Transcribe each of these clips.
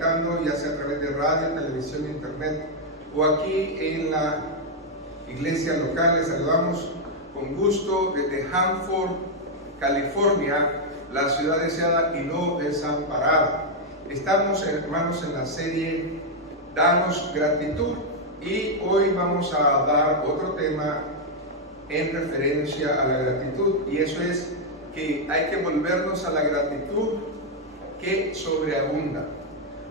conectando, ya sea a través de radio, televisión, internet o aquí en la iglesia local. Les saludamos con gusto desde Hanford, California, la ciudad deseada y no desamparada. Estamos, hermanos, en la serie Danos Gratitud y hoy vamos a dar otro tema en referencia a la gratitud, y eso es que hay que volvernos a la gratitud que sobreabunda.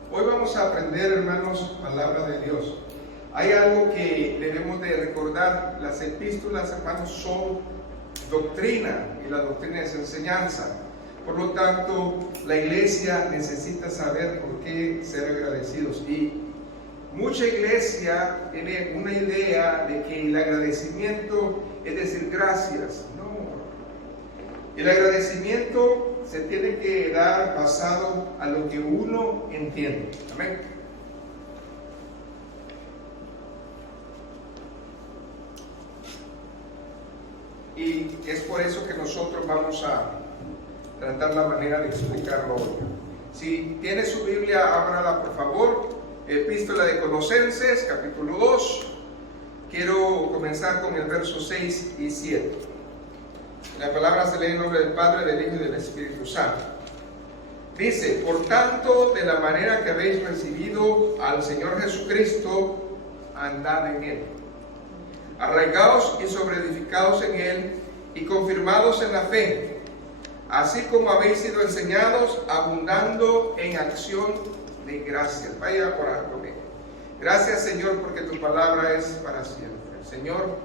Hoy vamos a aprender, hermanos, palabra de Dios. Hay algo que debemos de recordar: las epístolas, hermanos, son doctrina, y la doctrina es enseñanza. Por lo tanto, la iglesia necesita saber por qué ser agradecidos, y mucha iglesia tiene una idea de que el agradecimiento es decir gracias. No, el agradecimiento se tiene que dar basado a lo que uno entiende. Amén. Y es por eso que nosotros vamos a tratar la manera de explicarlo hoy. Si tiene su Biblia, ábrala por favor. Epístola de Colosenses, capítulo 2. Quiero comenzar con el verso 6 y 7. La palabra se lee en nombre del Padre, del Hijo y del Espíritu Santo. Dice: por tanto, de la manera que habéis recibido al Señor Jesucristo, andad en Él, arraigados y sobreedificados en Él, y confirmados en la fe, así como habéis sido enseñados, abundando en acción de gracias. Vaya a orar conmigo. Gracias, Señor, porque tu palabra es para siempre. Señor,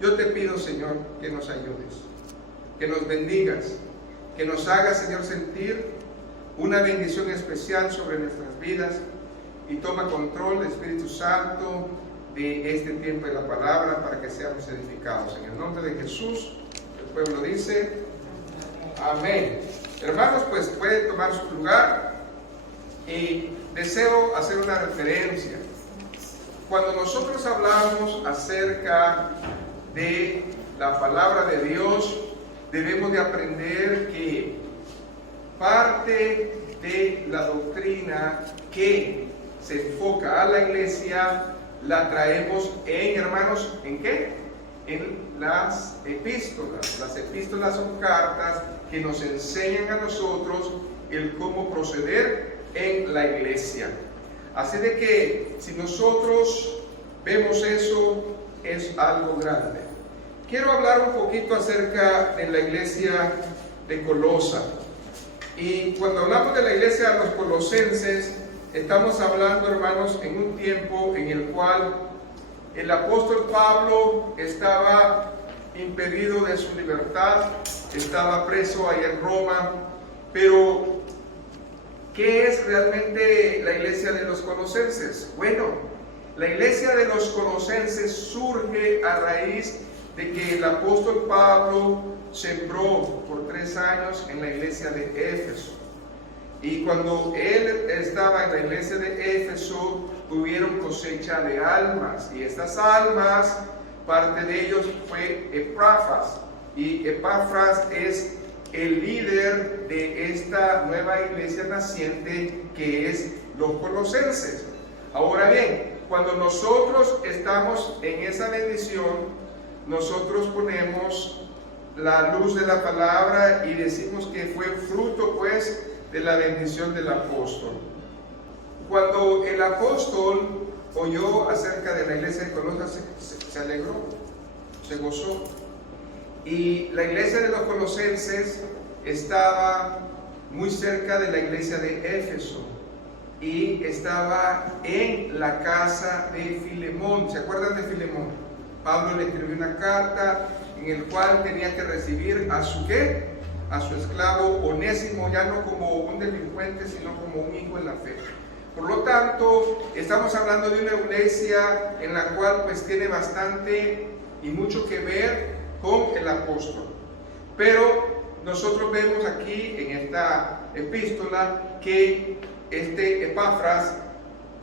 yo te pido, Señor, que nos ayudes, que nos bendigas, que nos hagas, Señor, sentir una bendición especial sobre nuestras vidas, y toma control, Espíritu Santo, de este tiempo de la palabra para que seamos edificados. En el nombre de Jesús, el pueblo dice amén. Hermanos, pues puede tomar su lugar, y deseo hacer una referencia. Cuando nosotros hablamos acerca de la palabra de Dios, debemos de aprender que parte de la doctrina que se enfoca a la iglesia la traemos en, hermanos, ¿en qué? En las epístolas. Las epístolas son cartas que nos enseñan a nosotros el cómo proceder en la iglesia. Así de que si nosotros vemos eso, es algo grande. Quiero hablar un poquito acerca de la iglesia de Colosa. Y cuando hablamos de la iglesia de los colosenses, estamos hablando, hermanos, en un tiempo en el cual el apóstol Pablo estaba impedido de su libertad, estaba preso ahí en Roma. Pero ¿qué es realmente la iglesia de los colosenses? Bueno, la iglesia de los colosenses surge a raíz de que el apóstol Pablo sembró por 3 años en la iglesia de Éfeso. Y cuando él estaba en la iglesia de Éfeso, tuvieron cosecha de almas. Y estas almas, parte de ellos fue Epafras. Y Epafras es el líder de esta nueva iglesia naciente que es los colosenses. Ahora bien, cuando nosotros estamos en esa bendición, nosotros ponemos la luz de la palabra y decimos que fue fruto, pues, de la bendición del apóstol. Cuando el apóstol oyó acerca de la iglesia de Colosas, se alegró, se gozó. Y la iglesia de los colosenses estaba muy cerca de la iglesia de Éfeso, y estaba en la casa de Filemón. ¿Se acuerdan de Filemón? Pablo le escribió una carta en el cual tenía que recibir a su ¿qué? A su esclavo Onésimo, ya no como un delincuente, sino como un hijo en la fe. Por lo tanto, estamos hablando de una iglesia en la cual pues tiene bastante y mucho que ver con el apóstol. Pero nosotros vemos aquí en esta epístola que Epafras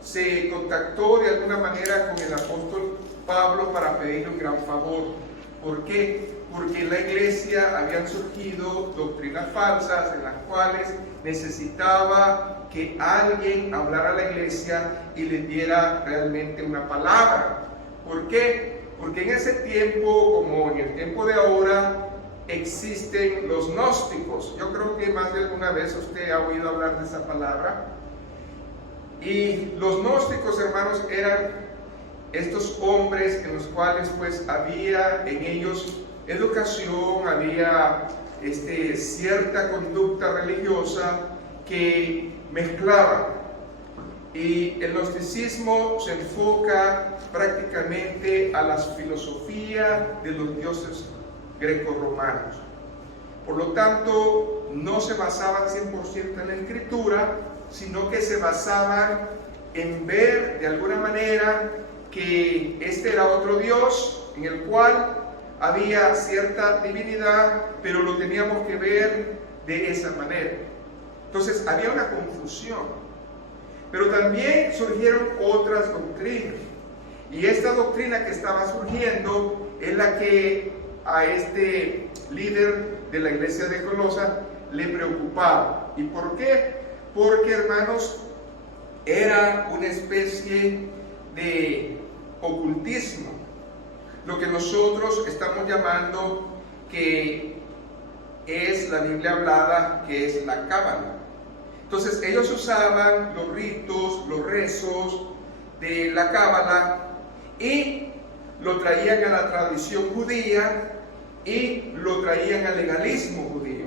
se contactó de alguna manera con el apóstol Pablo para pedirle un gran favor. ¿Por qué? Porque en la iglesia habían surgido doctrinas falsas en las cuales necesitaba que alguien hablara a la iglesia y le diera realmente una palabra. ¿Por qué? Porque en ese tiempo, como en el tiempo de ahora, existen los gnósticos. Yo creo que más de alguna vez usted ha oído hablar de esa palabra. Y los gnósticos, hermanos, eran estos hombres en los cuales pues había en ellos educación, había cierta conducta religiosa que mezclaban. Y el gnosticismo se enfoca prácticamente a la filosofía de los dioses grecorromanos. Por lo tanto, no se basaban 100% en la escritura, sino que se basaban en ver de alguna manera que este era otro Dios en el cual había cierta divinidad, pero lo teníamos que ver de esa manera. Entonces había una confusión, pero también surgieron otras doctrinas, y esta doctrina que estaba surgiendo es la que a este líder de la iglesia de Colosa le preocupaba. ¿Y por qué? Porque, hermanos, era una especie de ocultismo, lo que nosotros estamos llamando que es la Biblia hablada, que es la cábala. Entonces ellos usaban los ritos, los rezos de la cábala y lo traían a la tradición judía y lo traían al legalismo judío.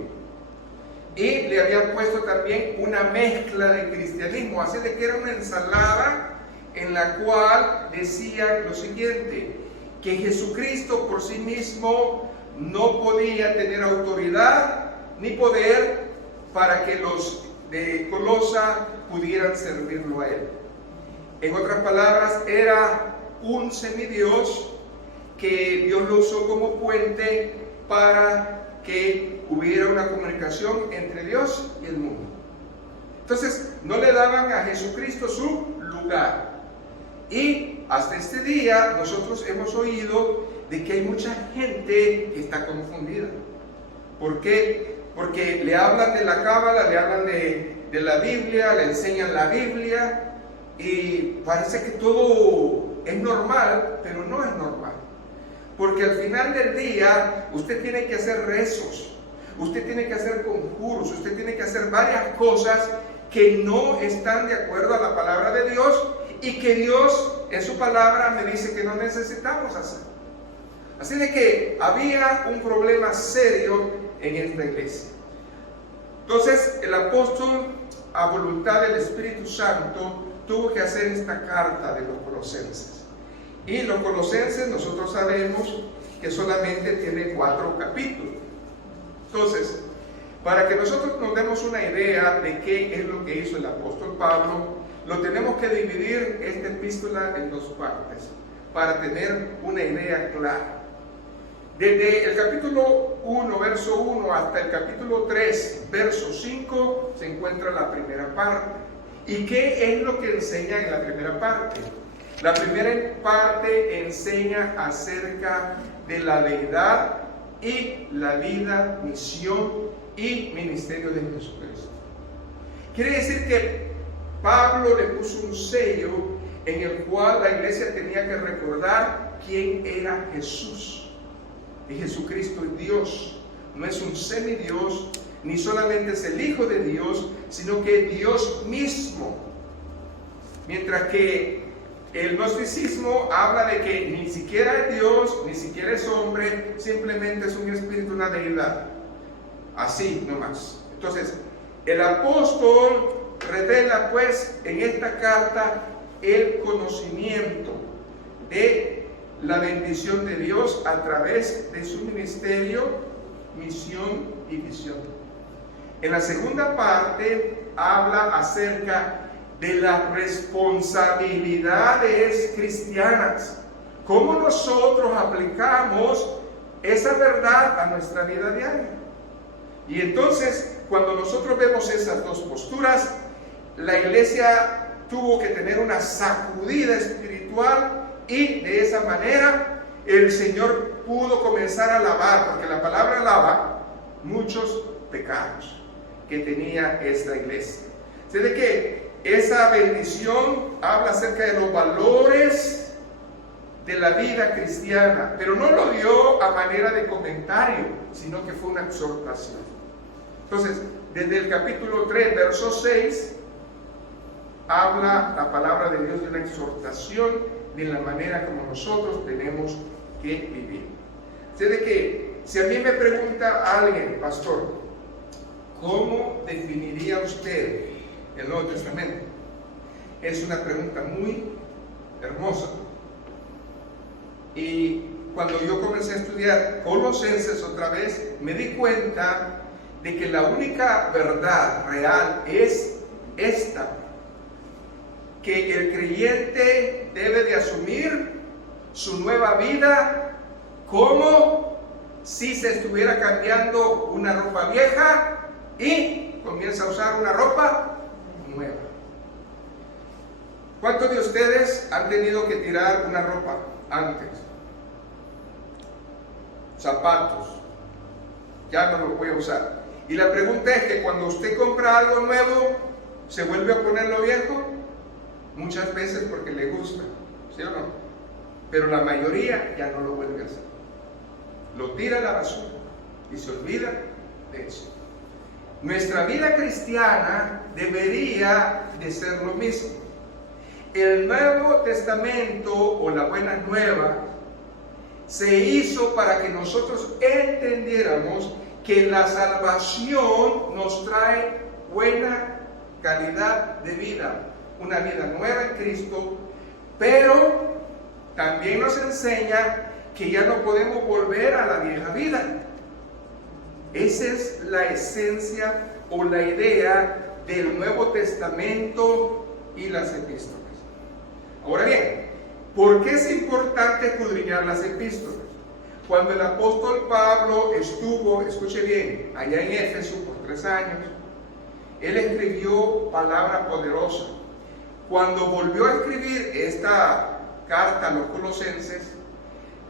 Y le habían puesto también una mezcla de cristianismo, así de que era una ensalada en la cual decían lo siguiente, que Jesucristo por sí mismo no podía tener autoridad ni poder para que los de Colosa pudieran servirlo a él. En otras palabras, era un semidios que Dios lo usó como puente para que hubiera una comunicación entre Dios y el mundo. Entonces, no le daban a Jesucristo su lugar. Y hasta este día nosotros hemos oído de que hay mucha gente que está confundida. ¿Por qué? Porque le hablan de la cábala, le hablan de la Biblia, le enseñan la Biblia y parece que todo es normal, pero no es normal. Porque al final del día usted tiene que hacer rezos, usted tiene que hacer conjuros, usted tiene que hacer varias cosas que no están de acuerdo a la palabra de Dios y que Dios en su palabra me dice que no necesitamos hacer. Así de que había un problema serio en esta iglesia. Entonces el apóstol, a voluntad del Espíritu Santo, tuvo que hacer esta carta de los colosenses. Y los colosenses nosotros sabemos que solamente tiene 4 capítulos. Entonces, para que nosotros nos demos una idea de qué es lo que hizo el apóstol Pablo, lo tenemos que dividir esta epístola en 2 partes, para tener una idea clara. Desde el capítulo 1, verso 1, hasta el capítulo 3, verso 5, se encuentra la primera parte. ¿Y qué es lo que enseña en la primera parte? La primera parte enseña acerca de la deidad y la vida, misión y ministerio de Jesucristo. Quiere decir que Pablo le puso un sello en el cual la iglesia tenía que recordar quién era Jesús. Y Jesucristo es Dios, no es un semidios, ni solamente es el Hijo de Dios, sino que es Dios mismo. Mientras que el gnosticismo habla de que ni siquiera es Dios, ni siquiera es hombre, simplemente es un espíritu, una deidad. Así nomás. Entonces, el apóstol revela pues en esta carta el conocimiento de la bendición de Dios a través de su ministerio, misión y visión. En la segunda parte habla acerca de las responsabilidades cristianas, cómo nosotros aplicamos esa verdad a nuestra vida diaria. Y entonces, cuando nosotros vemos esas dos posturas, la iglesia tuvo que tener una sacudida espiritual y de esa manera el Señor pudo comenzar a lavar, porque la palabra lava muchos pecados que tenía esta iglesia. Sé de que esa bendición habla acerca de los valores de la vida cristiana, pero no lo dio a manera de comentario, sino que fue una exhortación. Entonces, desde el capítulo 3, verso 6, habla la palabra de Dios de una exhortación de la manera como nosotros tenemos que vivir. Sé de que si a mí me pregunta alguien, pastor, ¿cómo definiría usted el Nuevo Testamento? Es una pregunta muy hermosa. Y cuando yo comencé a estudiar Colosenses otra vez, me di cuenta de que la única verdad real es esta, que el creyente debe de asumir su nueva vida como si se estuviera cambiando una ropa vieja y comienza a usar una ropa nueva. ¿Cuántos de ustedes han tenido que tirar una ropa antes? Zapatos, ya no lo voy a usar. Y la pregunta es que cuando usted compra algo nuevo, ¿se vuelve a poner lo viejo? Muchas veces porque le gusta, ¿sí o no? Pero la mayoría ya no lo vuelve a hacer. Lo tira a la basura y se olvida de eso. Nuestra vida cristiana debería de ser lo mismo. El Nuevo Testamento o la Buena Nueva se hizo para que nosotros entendiéramos que la salvación nos trae buena calidad de vida, una vida nueva en Cristo, pero también nos enseña que ya no podemos volver a la vieja vida. Esa es la esencia o la idea del Nuevo Testamento y las epístolas. Ahora bien, ¿por qué es importante escudriñar las epístolas? Cuando el apóstol Pablo estuvo, escuche bien, allá en Éfeso por 3 años, él escribió palabra poderosa. Cuando volvió a escribir esta carta a los colosenses,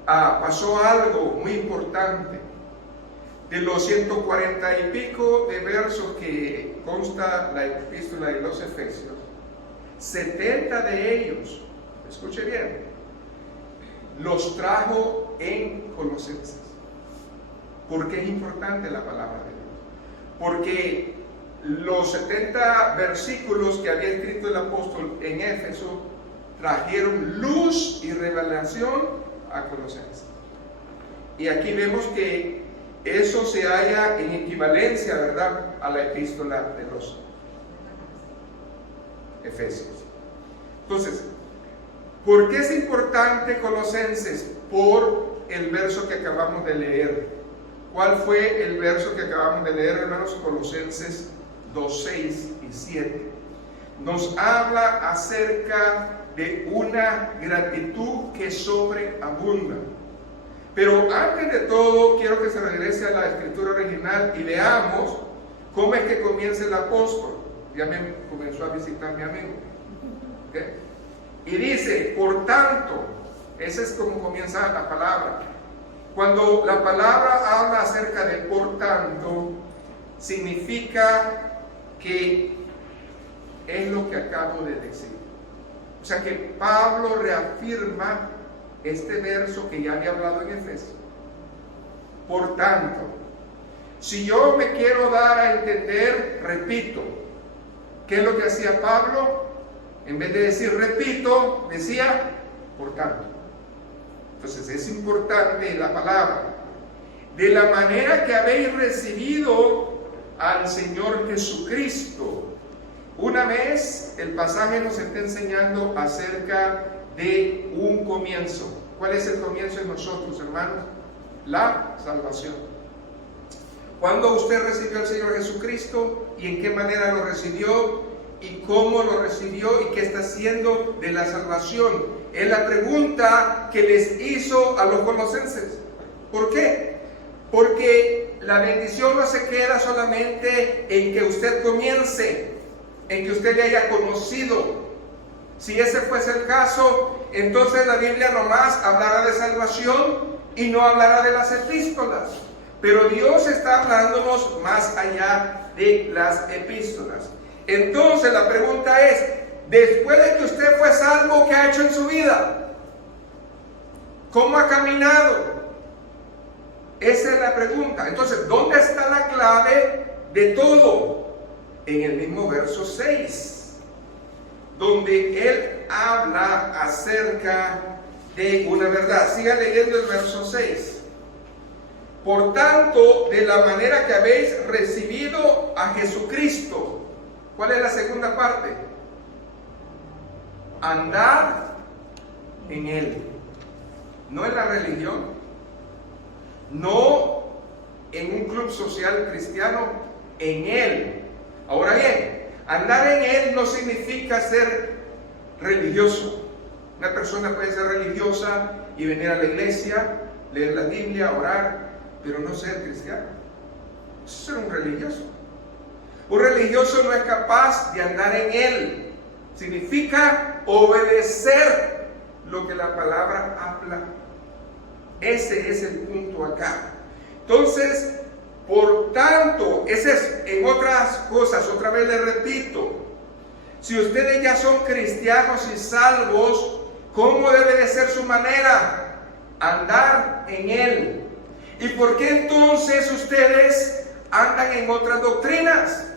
pasó algo muy importante. De los 140 y pico de versos que consta la epístola de los Efesios, 70 de ellos, escuche bien, los trajo en Colosenses. ¿Por qué es importante la palabra de Dios? Porque los 70 versículos que había escrito el apóstol en Éfeso trajeron luz y revelación a Colosenses. Y aquí vemos que eso se halla en equivalencia, ¿verdad?, a la epístola de los Efesios. Entonces, ¿por qué es importante Colosenses? Por el verso que acabamos de leer. ¿Cuál fue el verso que acabamos de leer, hermanos? Colosenses 2, 6 y 7. Nos habla acerca de una gratitud que sobreabunda. Pero antes de todo, quiero que se regrese a la escritura original y veamos cómo es que comienza el apóstol. Ya me comenzó a visitar mi amigo. ¿Okay? Y dice, por tanto, esa es como comienza la palabra. Cuando la palabra habla acerca de por tanto, significa que es lo que acabo de decir. O sea que Pablo reafirma este verso que ya había hablado en Efesios. Por tanto, si yo me quiero dar a entender, repito. ¿Qué es lo que hacía Pablo? En vez de decir repito, decía por tanto. Entonces es importante la palabra. De la manera que habéis recibido al Señor Jesucristo. Una vez el pasaje nos está enseñando acerca de un comienzo. ¿Cuál es el comienzo de nosotros, hermanos? La salvación. ¿Cuándo usted recibió al Señor Jesucristo? ¿Y en qué manera lo recibió? ¿Y cómo lo recibió? ¿Y qué está haciendo de la salvación? Es la pregunta que les hizo a los colosenses. ¿Por qué? Porque la bendición no se queda solamente en que usted comience, en que usted le haya conocido. Si ese fuese el caso, entonces la Biblia nomás hablará de salvación y no hablará de las epístolas. Pero Dios está hablándonos más allá de las epístolas. Entonces la pregunta es, después de que usted fue salvo, ¿qué ha hecho en su vida? ¿Cómo ha caminado? Esa es la pregunta. Entonces, ¿dónde está la clave de todo? En el mismo verso 6, donde él habla acerca de una verdad. Siga leyendo el verso 6. Por tanto, de la manera que habéis recibido a Jesucristo. ¿Cuál es la segunda parte? Andar en Él. No en la religión, no en un club social cristiano, en Él. Ahora bien, andar en Él no significa ser religioso. Una persona puede ser religiosa y venir a la iglesia, leer la Biblia, orar, pero no ser cristiano. Eso es ser un religioso. Un religioso no es capaz de andar en Él. Significa obedecer lo que la palabra habla. Ese es el punto acá. Entonces, por tanto, ese es en otras cosas, otra vez le repito, si ustedes ya son cristianos y salvos, ¿cómo debe de ser su manera? Andar en Él. ¿Y por qué entonces ustedes andan en otras doctrinas?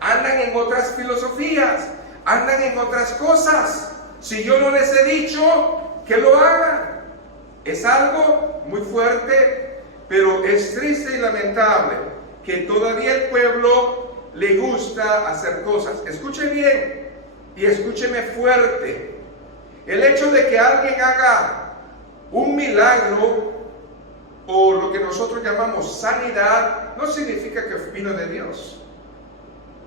Andan en otras filosofías, andan en otras cosas. Si yo no les he dicho que lo hagan. Es algo muy fuerte, pero es triste y lamentable que todavía el pueblo le gusta hacer cosas. Escuche bien y escúcheme fuerte. El hecho de que alguien haga un milagro o lo que nosotros llamamos sanidad no significa que vino de Dios,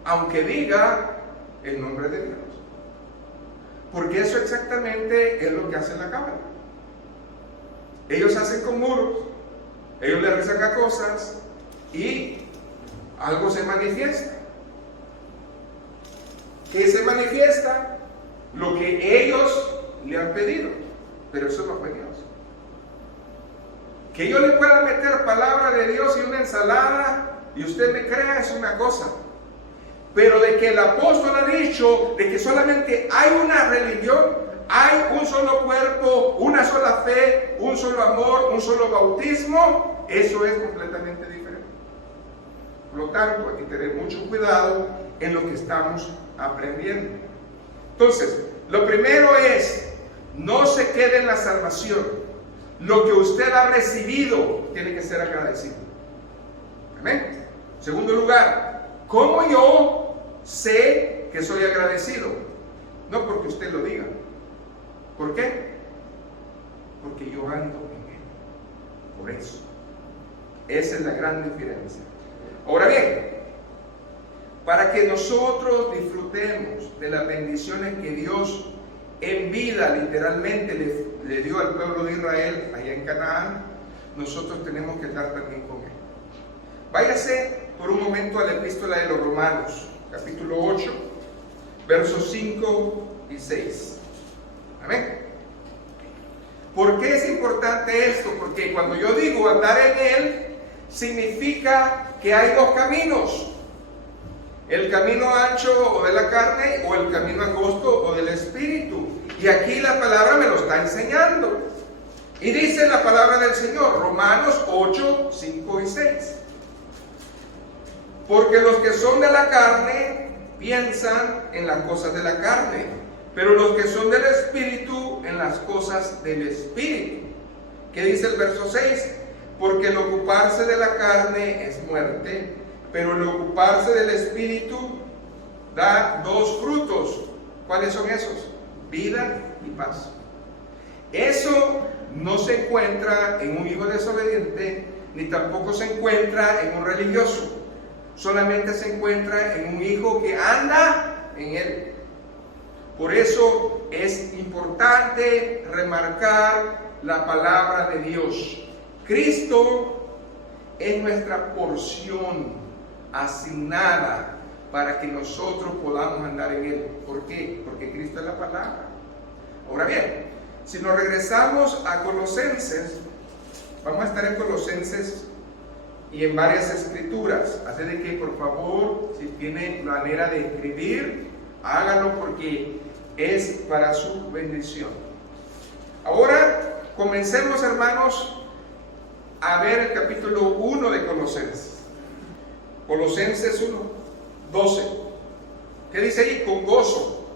aunque diga el nombre de Dios, porque eso exactamente es lo que hace la cábala. Ellos hacen con muros, ellos le resacan cosas y algo se manifiesta. ¿Qué se manifiesta? Lo que ellos le han pedido, pero eso no fue Dios. Que yo le pueda meter palabra de Dios y una ensalada y usted me crea es una cosa, pero de que el apóstol ha dicho de que solamente hay una religión, hay un solo cuerpo, una sola fe, un solo amor, un solo bautismo, eso es completamente diferente. Por lo tanto, hay que tener mucho cuidado en lo que estamos aprendiendo. Entonces, lo primero es, no se quede en la salvación. Lo que usted ha recibido tiene que ser agradecido. Amén. Segundo lugar, ¿cómo yo sé que soy agradecido? No porque usted lo diga. ¿Por qué? Porque yo ando en Él. Por eso. Esa es la gran diferencia. Ahora bien, para que nosotros disfrutemos de las bendiciones que Dios en vida literalmente le dio al pueblo de Israel allá en Canaán, nosotros tenemos que estar también con Él. Váyase por un momento a la epístola de los Romanos, capítulo 8, versos 5 y 6. Amén. ¿Por qué es importante esto? Porque cuando yo digo andar en Él, significa que hay dos caminos. El camino ancho o de la carne o el camino angosto o del espíritu. Y aquí la palabra me lo está enseñando. Y dice la palabra del Señor, Romanos 8, 5 y 6. Porque los que son de la carne piensan en las cosas de la carne, pero los que son del espíritu en las cosas del espíritu. ¿Qué dice el verso 6? Porque el ocuparse de la carne es muerte, pero el ocuparse del espíritu da dos frutos. ¿Cuáles son esos? Vida y paz. Eso no se encuentra en un hijo desobediente, ni tampoco se encuentra en un religioso. Solamente se encuentra en un hijo que anda en Él. Por eso es importante remarcar la palabra de Dios. Cristo es nuestra porción asignada para que nosotros podamos andar en Él. ¿Por qué? Porque Cristo es la palabra. Ahora bien, si nos regresamos a Colosenses, vamos a estar en Colosenses y en varias escrituras. Así de que por favor, si tiene manera de escribir, hágalo porque es para su bendición. Ahora comencemos, hermanos, a ver el capítulo 1 de Colosenses. Colosenses 1, 12. ¿Qué dice ahí? Con gozo.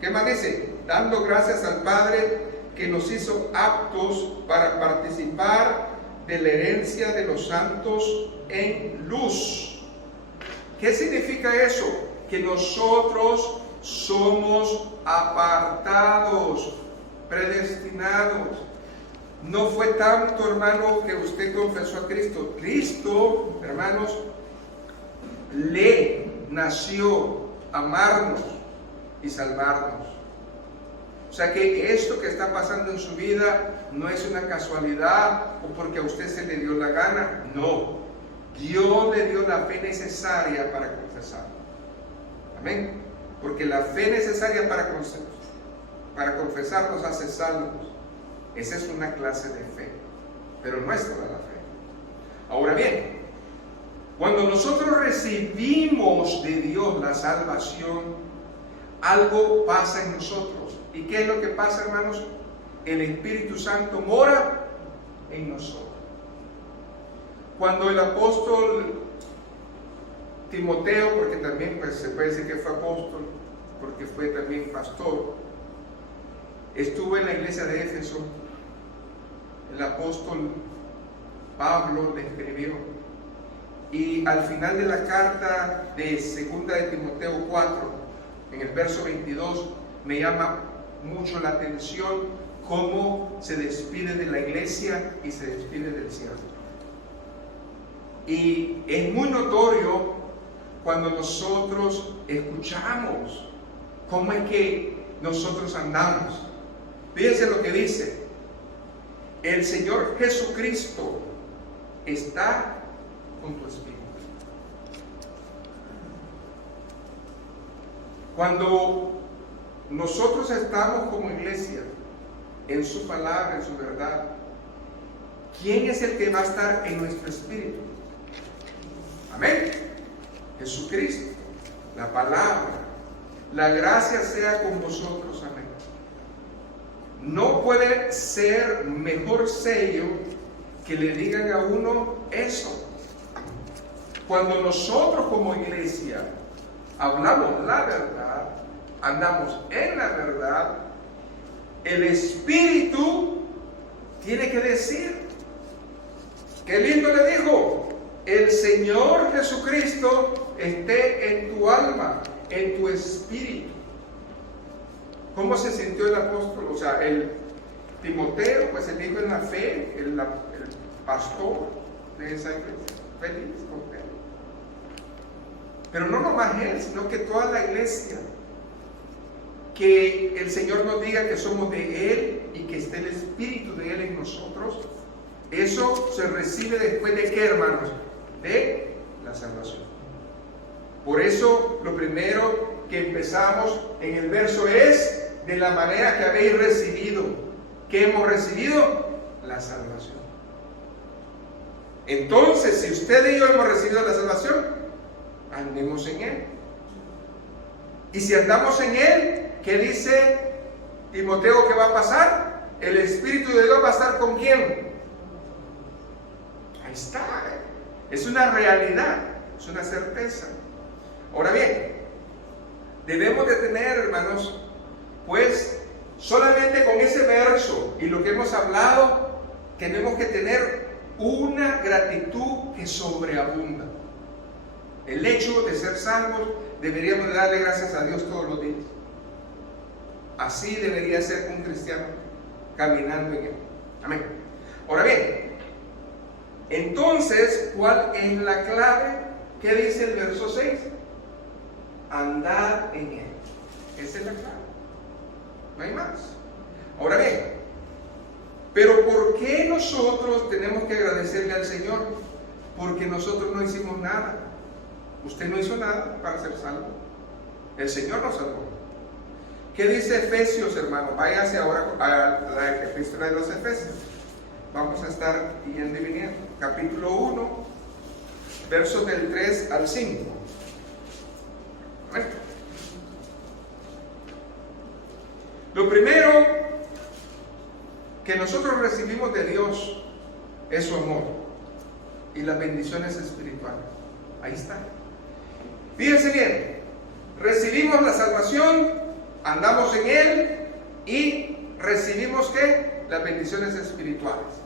¿Qué más dice? Dando gracias al Padre que nos hizo aptos para participar de la herencia de los santos en luz. ¿Qué significa eso? Que nosotros somos apartados, predestinados. No fue tanto, hermano, que usted confesó a Cristo. Cristo, hermanos, le nació amarnos y salvarnos. O sea que esto que está pasando en su vida no es una casualidad o porque a usted se le dio la gana. No, Dios le dio la fe necesaria para confesar. Amén. Porque la fe necesaria para confesar nos hace salvos. Esa es una clase de fe, pero no es toda la fe. Ahora bien, cuando nosotros recibimos de Dios la salvación, algo pasa en nosotros. ¿Y qué es lo que pasa, hermanos? El Espíritu Santo mora en nosotros. Cuando el apóstol Timoteo, porque también pues, se puede decir que fue apóstol, porque fue también pastor, estuvo en la iglesia de Éfeso, el apóstol Pablo le escribió, y al final de la carta de 2 de Timoteo 4, en el verso 22, me llama mucho la atención cómo se despide de la iglesia y se despide del siervo. Y es muy notorio cuando nosotros escuchamos cómo es que nosotros andamos. Fíjense lo que dice: el Señor Jesucristo está con tu espíritu. Cuando nosotros estamos como iglesia en su palabra, en su verdad, ¿quién es el que va a estar en nuestro espíritu? Amén. Jesucristo, la palabra. La gracia sea con vosotros. Amén. No puede ser mejor sello que le digan a uno eso. Cuando nosotros como iglesia hablamos la verdad, andamos en la verdad, el Espíritu tiene que decir. Qué lindo le dijo: el Señor Jesucristo esté en tu alma, en tu espíritu. ¿Cómo se sintió el apóstol? O sea, el Timoteo, pues el hijo en la fe, el pastor de esa iglesia, feliz, contento. Pero no nomás él, sino que toda la iglesia. Que el Señor nos diga que somos de Él y que esté el Espíritu de Él en nosotros. Eso se recibe después de ¿qué, hermanos? De la salvación. Por eso lo primero que empezamos en el verso es de la manera que habéis recibido. ¿Qué hemos recibido? La salvación. Entonces, si usted y yo hemos recibido la salvación, andemos en Él. Y si andamos en Él, ¿qué dice Timoteo que va a pasar? El Espíritu de Dios va a estar ¿con quién? Ahí está. Es una realidad, es una certeza. Ahora bien, debemos de tener, hermanos, pues solamente con ese verso y lo que hemos hablado, tenemos que tener una gratitud que sobreabunda. El hecho de ser salvos, deberíamos de darle gracias a Dios todos los días. Así debería ser un cristiano caminando en Él. Amén. Ahora bien, entonces, ¿cuál es la clave? ¿Qué dice el verso 6? Andar en Él. Esa es la clave. No hay más. Ahora bien, pero ¿por qué nosotros tenemos que agradecerle al Señor? Porque nosotros no hicimos nada. Usted no hizo nada para ser salvo. El Señor nos salvó. ¿Qué dice Efesios, hermano? Váyase ahora a la epístola de los Efesios. Vamos a estar yendo y viniendo. Capítulo 1, versos del 3 al 5. Lo primero que nosotros recibimos de Dios es su amor y las bendiciones espirituales. Ahí está. Fíjense bien, recibimos la salvación, andamos en Él y recibimos ¿qué? Las bendiciones espirituales.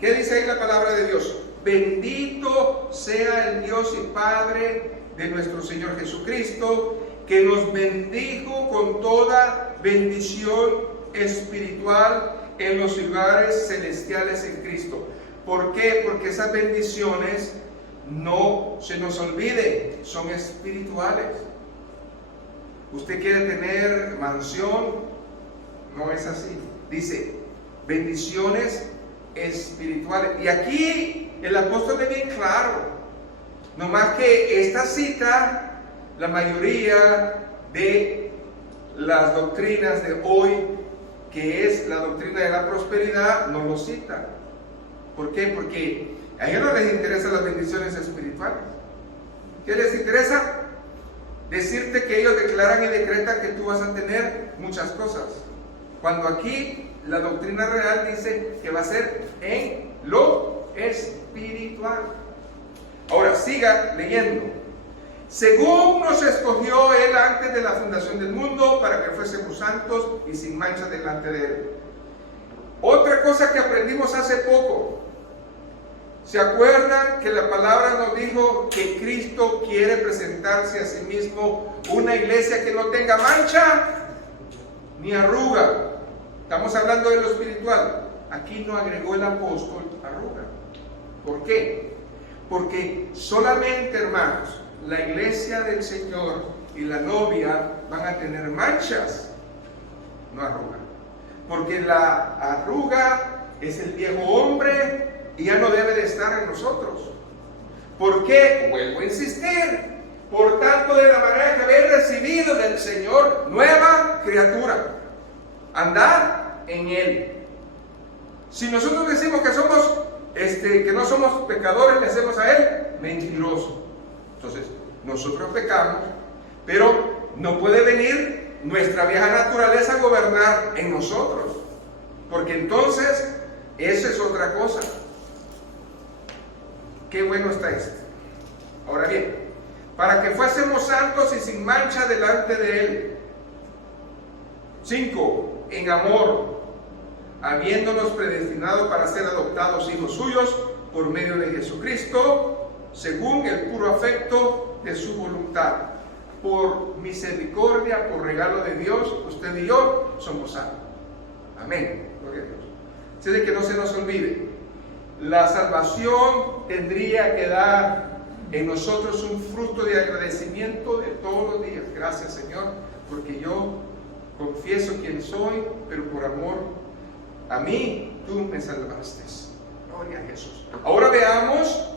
¿Qué dice ahí la palabra de Dios? Bendito sea el Dios y Padre de nuestro Señor Jesucristo, que nos bendijo con toda bendición espiritual en los lugares celestiales en Cristo. ¿Por qué? Porque esas bendiciones, no se nos olvide, son espirituales. Usted quiere tener mansión, no es así. Dice, bendiciones espirituales. Y aquí el apóstol es bien claro. Nomás que esta cita, la mayoría de las doctrinas de hoy, que es la doctrina de la prosperidad, no lo cita. ¿Por qué? Porque a ellos no les interesan las bendiciones espirituales. ¿Qué les interesa? Decirte que ellos declaran y decretan que tú vas a tener muchas cosas, cuando aquí la doctrina real dice que va a ser en lo espiritual. Ahora siga leyendo. Según nos escogió Él antes de la fundación del mundo, para que fuésemos santos y sin mancha delante de Él. Otra cosa que aprendimos hace poco. ¿Se acuerdan que la palabra nos dijo que Cristo quiere presentarse a sí mismo una iglesia que no tenga mancha ni arruga? Estamos hablando de lo espiritual. Aquí no agregó el apóstol arruga. ¿Por qué? Porque solamente, hermanos, la iglesia del Señor y la novia van a tener manchas, no arruga. Porque la arruga es el viejo hombre y ya no debe de estar en nosotros. ¿Por qué? Vuelvo a insistir. Por tanto, de la manera que habéis recibido del Señor, nueva criatura, andad en Él. Si nosotros decimos que somos que no somos pecadores, le hacemos a Él mentiroso. Entonces, nosotros pecamos, pero no puede venir nuestra vieja naturaleza a gobernar en nosotros, porque entonces eso es otra cosa. Qué bueno está esto. Ahora bien, para que fuésemos santos y sin mancha delante de Él. 5. En amor, habiéndonos predestinado para ser adoptados hijos suyos por medio de Jesucristo, según el puro afecto de su voluntad. Por misericordia, por regalo de Dios, usted y yo somos salvos. Amén. Gloria a Dios. Así de que no se nos olvide. La salvación tendría que dar en nosotros un fruto de agradecimiento de todos los días. Gracias, Señor, porque yo confieso quién soy, pero por amor a mí tú me salvaste. Gloria a Jesús. Ahora veamos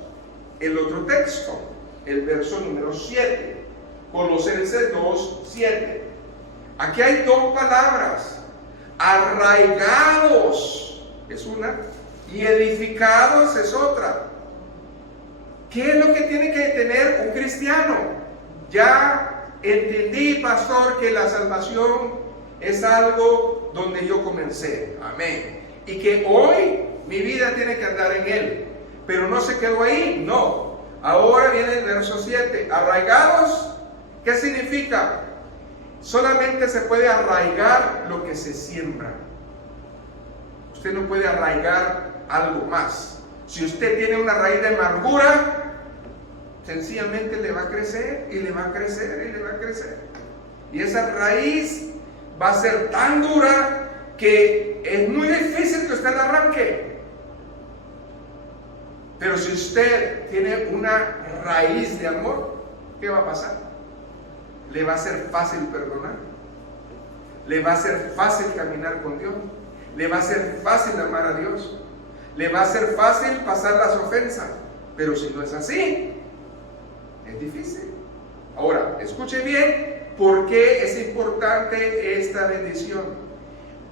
el otro texto, el verso número 7, Colosenses 2:7. Aquí hay dos palabras: arraigados es una y edificados es otra. ¿Qué es lo que tiene que tener un cristiano? Ya entendí, pastor, que la salvación es algo donde yo comencé. Amén. Y que hoy mi vida tiene que andar en Él. Pero no se quedó ahí, no. Ahora viene el verso 7. Arraigados, ¿qué significa? Solamente se puede arraigar lo que se siembra. Usted no puede arraigar algo más. Si usted tiene una raíz de amargura, sencillamente le va a crecer y le va a crecer y le va a crecer. Y esa raíz va a ser tan dura que es muy difícil que usted la arranque. Pero si usted tiene una raíz de amor, ¿qué va a pasar? Le va a ser fácil perdonar. Le va a ser fácil caminar con Dios. Le va a ser fácil amar a Dios. Le va a ser fácil pasar las ofensas. Pero si no es así, es difícil. Ahora, escuche bien por qué es importante esta bendición.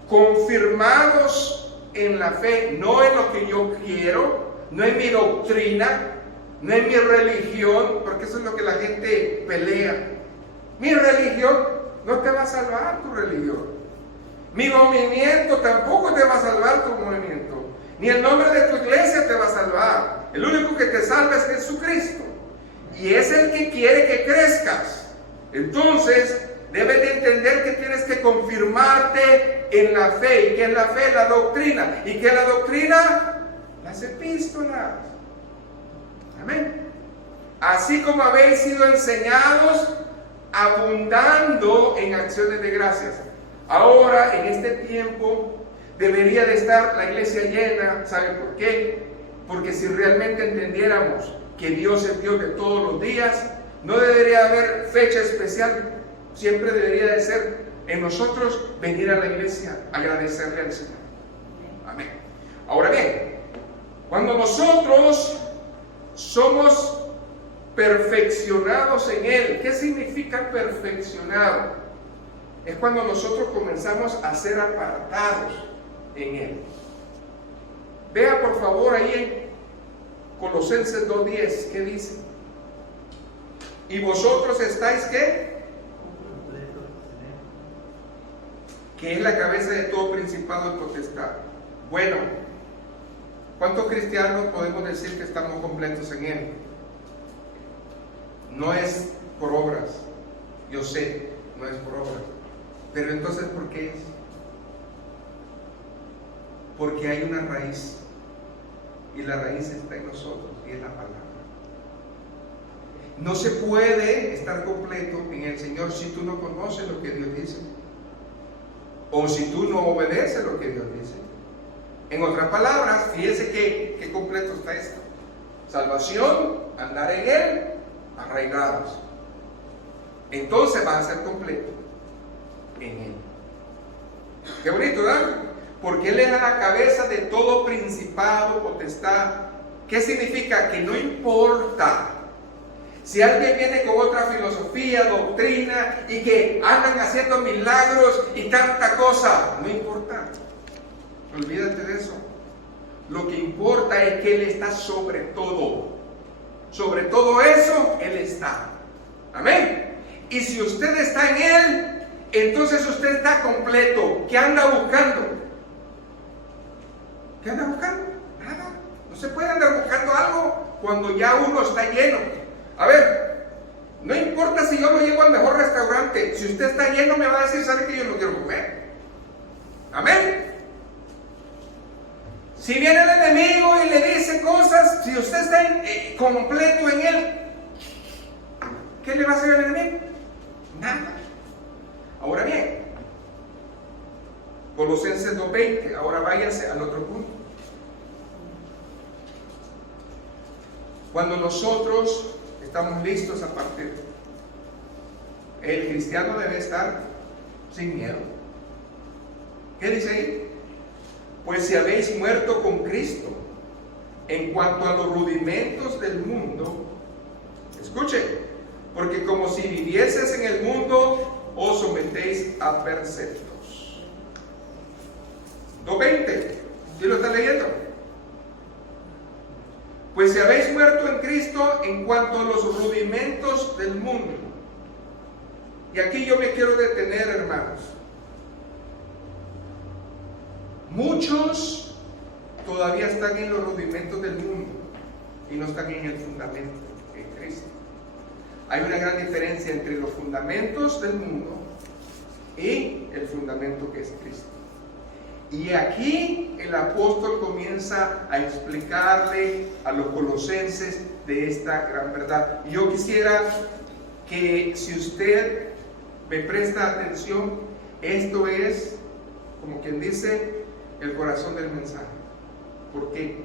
Confirmados en la fe, no en lo que yo quiero, no en mi doctrina, no es mi religión, porque eso es lo que la gente pelea. Mi religión no te va a salvar, tu religión. Mi movimiento tampoco te va a salvar, tu movimiento. Ni el nombre de tu iglesia te va a salvar. El único que te salva es Jesucristo. Y es el que quiere que crezcas. Entonces, debes de entender que tienes que confirmarte en la fe. ¿Y qué es la fe? La doctrina. ¿Y qué es la doctrina? Las epístolas. Amén. Así como habéis sido enseñados, abundando en acciones de gracias. Ahora, en este tiempo, debería de estar la iglesia llena. ¿Sabe por qué? Porque si realmente entendiéramos que Dios es Dios de todos los días, no debería haber fecha especial. Siempre debería de ser en nosotros venir a la iglesia, agradecerle al Señor. Amén. Ahora bien, cuando nosotros somos perfeccionados en Él, ¿qué significa perfeccionado? Es cuando nosotros comenzamos a ser apartados en Él. Vea por favor ahí en Colosenses 2:10, ¿qué dice? Y vosotros estáis, ¿qué? Que es la cabeza de todo principado y potestad. Bueno, ¿cuántos cristianos podemos decir que estamos completos en Él? No es por obras, yo sé, no es por obras. Pero entonces, ¿por qué es? Porque hay una raíz, y la raíz está en nosotros, y es la palabra. No se puede estar completo en el Señor si tú no conoces lo que Dios dice, o si tú no obedeces lo que Dios dice. En otras palabras, fíjese que completo está esto: salvación, andar en Él, arraigados. Entonces va a ser completo en Él. Qué bonito, ¿verdad? Porque Él es la cabeza de todo principado, potestad. ¿Qué significa? Que no importa si alguien viene con otra filosofía, doctrina, y que andan haciendo milagros y tanta cosa, no importa. Olvídate de eso. Lo que importa es que Él está sobre todo. Sobre todo eso, Él está. Amén. Y si usted está en Él, entonces usted está completo. ¿Qué anda buscando? ¿Qué anda buscando? Nada. No se puede andar buscando algo cuando ya uno está lleno. A ver, no importa si yo lo llevo al mejor restaurante. Si usted está lleno, me va a decir, ¿sabe que yo no quiero comer? Amén. Si viene el enemigo y le dice cosas, si usted está completo en Él, ¿qué le va a hacer al enemigo? Nada. Ahora bien, Colosenses 2:20, ahora váyase al otro punto. Cuando nosotros estamos listos a partir, el cristiano debe estar sin miedo. ¿Qué dice ahí? Pues si habéis muerto con Cristo en cuanto a los rudimentos del mundo, escuche, porque como si vivieses en el mundo, os sometéis a preceptos. 2:20, ¿sí lo está leyendo? Pues si habéis muerto en Cristo en cuanto a los rudimentos del mundo. Y aquí yo me quiero detener, hermanos. Muchos todavía están en los rudimentos del mundo y no están en el fundamento, en Cristo. Hay una gran diferencia entre los fundamentos del mundo y el fundamento que es Cristo. Y aquí el apóstol comienza a explicarle a los colosenses de esta gran verdad. Yo quisiera que si usted me presta atención, esto es, como quien dice, el corazón del mensaje. ¿Por qué?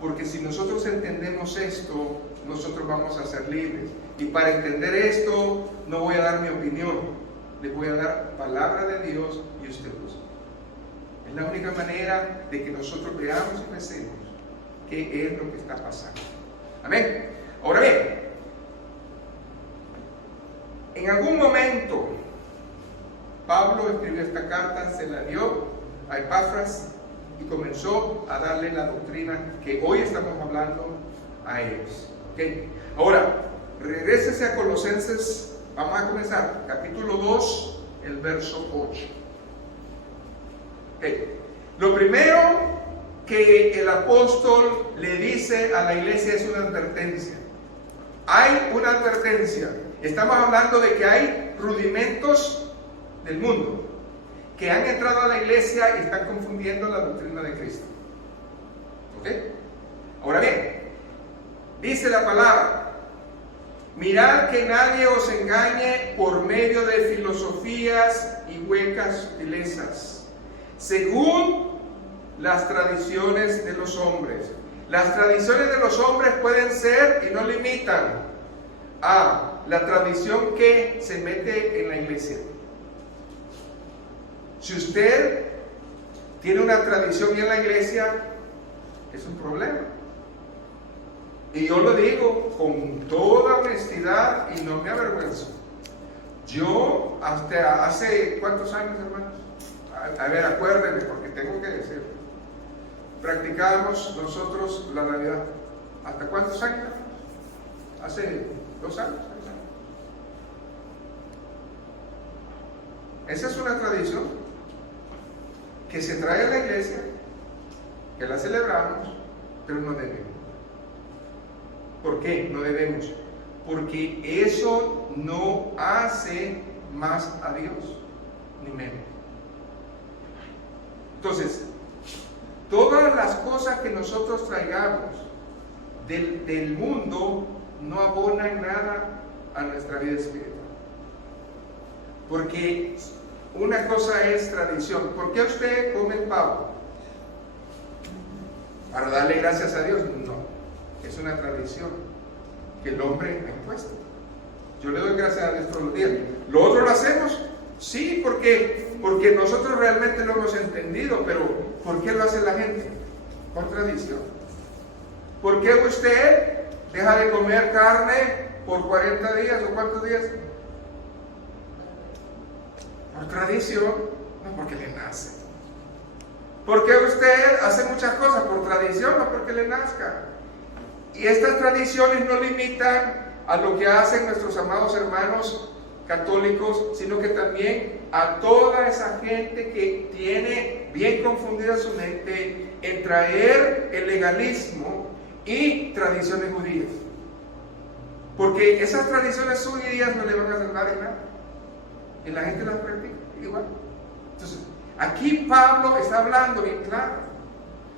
Porque si nosotros entendemos esto, nosotros vamos a ser libres. Y para entender esto, no voy a dar mi opinión, les voy a dar palabra de Dios y usted busca. Es la única manera de que nosotros veamos y pensemos qué es lo que está pasando. Amén. Ahora bien, en algún momento Pablo escribió esta carta, se la dio a Epafras y comenzó a darle la doctrina que hoy estamos hablando a ellos. Okay. Ahora, regrésese a Colosenses, vamos a comenzar, capítulo 2, el verso 8. Okay. Lo primero que el apóstol le dice a la iglesia es una advertencia. Hay una advertencia. Estamos hablando de que hay rudimentos del mundo que han entrado a la iglesia y están confundiendo la doctrina de Cristo. ¿Ok? Ahora bien, dice la palabra: mirad que nadie os engañe por medio de filosofías y huecas sutilezas, según las tradiciones de los hombres. Las tradiciones de los hombres pueden ser y no limitan a la tradición que se mete en la iglesia. Si usted tiene una tradición en la iglesia, es un problema. Y yo lo digo con toda honestidad y no me avergüenzo. Yo hasta hace ¿cuántos años, hermanos? A ver, acuérdenme porque tengo que decirlo. Practicábamos nosotros la Navidad. ¿Hasta cuántos años? Hace 2 años. Esa es una tradición que se trae a la iglesia, que la celebramos, pero no debemos. ¿Por qué no debemos? Porque eso no hace más a Dios, ni menos. Entonces, todas las cosas que nosotros traigamos del mundo no abonan nada a nuestra vida espiritual. Porque una cosa es tradición. ¿Por qué usted come pavo? ¿Para darle gracias a Dios? No. Es una tradición que el hombre ha impuesto. Yo le doy gracias a Dios todos los días. ¿Lo otro lo hacemos? Sí, porque nosotros realmente lo hemos entendido, pero ¿por qué lo hace la gente? Por tradición. ¿Por qué usted deja de comer carne por 40 días o cuántos días? Por tradición, no porque le nace. ¿Por qué usted hace muchas cosas? Por tradición, no porque le nazca. Y estas tradiciones no limitan a lo que hacen nuestros amados hermanos católicos, sino que también a toda esa gente que tiene bien confundida su mente en traer el legalismo y tradiciones judías. Porque esas tradiciones judías no le van a hacer nada de nada. Y la gente las practica igual. Entonces, aquí Pablo está hablando bien claro.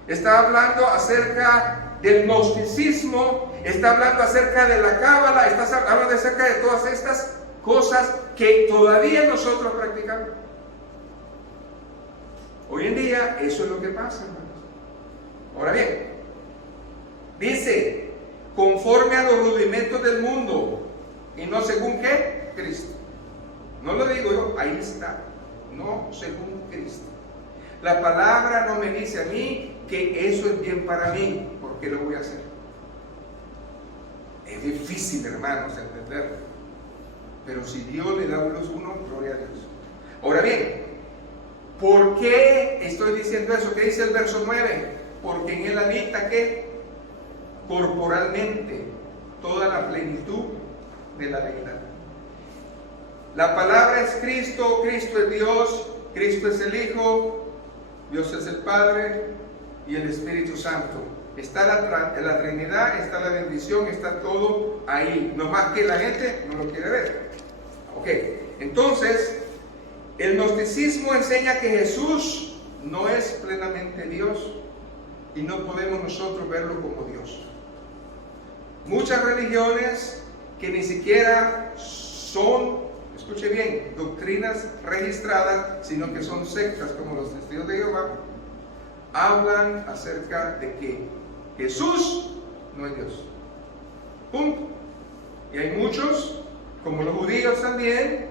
Está hablando acerca del gnosticismo, está hablando acerca de la cábala, está hablando acerca de todas estas cosas que todavía nosotros practicamos. Hoy en día eso es lo que pasa, hermanos. Ahora bien, dice, conforme a los rudimentos del mundo, y no según ¿qué? Cristo. No lo digo yo, ahí está, no según Cristo. La palabra no me dice a mí que eso es bien para mí, ¿por qué lo voy a hacer? Es difícil, hermanos, entenderlo. Pero si Dios le da un luz uno, gloria a Dios. Ahora bien, ¿por qué estoy diciendo eso? ¿Qué dice el verso 9? Porque en él habita, ¿qué? Corporalmente, toda la plenitud de la deidad. La palabra es Cristo, Cristo es Dios, Cristo es el Hijo, Dios es el Padre y el Espíritu Santo. Está la Trinidad, está la bendición, está todo ahí. No más que la gente no lo quiere ver. Ok, entonces, el gnosticismo enseña que Jesús no es plenamente Dios y no podemos nosotros verlo como Dios. Muchas religiones que ni siquiera son, escuche bien, doctrinas registradas, sino que son sectas como los Testigos de Jehová, hablan acerca de que Jesús no es Dios. Punto. Y hay muchos, como los judíos también,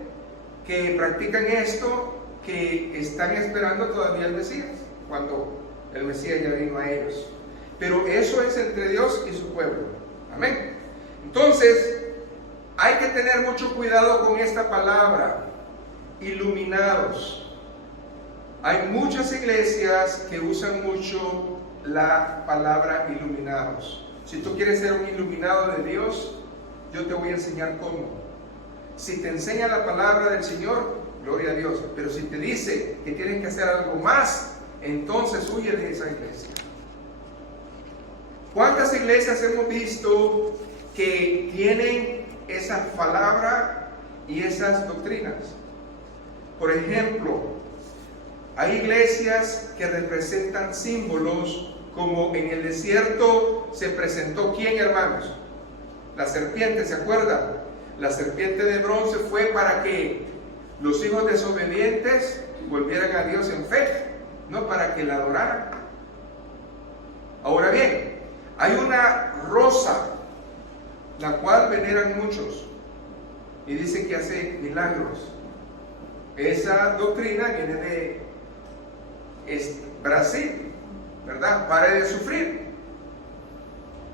que practican esto, que están esperando todavía el Mesías, cuando el Mesías ya vino a ellos. Pero eso es entre Dios y su pueblo. Amén. Entonces, hay que tener mucho cuidado con esta palabra, iluminados. Hay muchas iglesias que usan mucho la palabra iluminados. Si tú quieres ser un iluminado de Dios, yo te voy a enseñar cómo. Si te enseña la palabra del Señor, gloria a Dios. Pero si te dice que tienes que hacer algo más, entonces huye de esa iglesia. ¿Cuántas iglesias hemos visto que tienen esa palabra y esas doctrinas? Por ejemplo, hay iglesias que representan símbolos, como en el desierto se presentó ¿quién, hermanos? La serpiente, ¿se acuerdan? La serpiente de bronce fue para que los hijos desobedientes volvieran a Dios en fe, no para que la adoraran. Ahora bien, hay una rosa, la cual veneran muchos, y dicen que hace milagros. Esa doctrina viene de Brasil, ¿verdad? Pare de sufrir.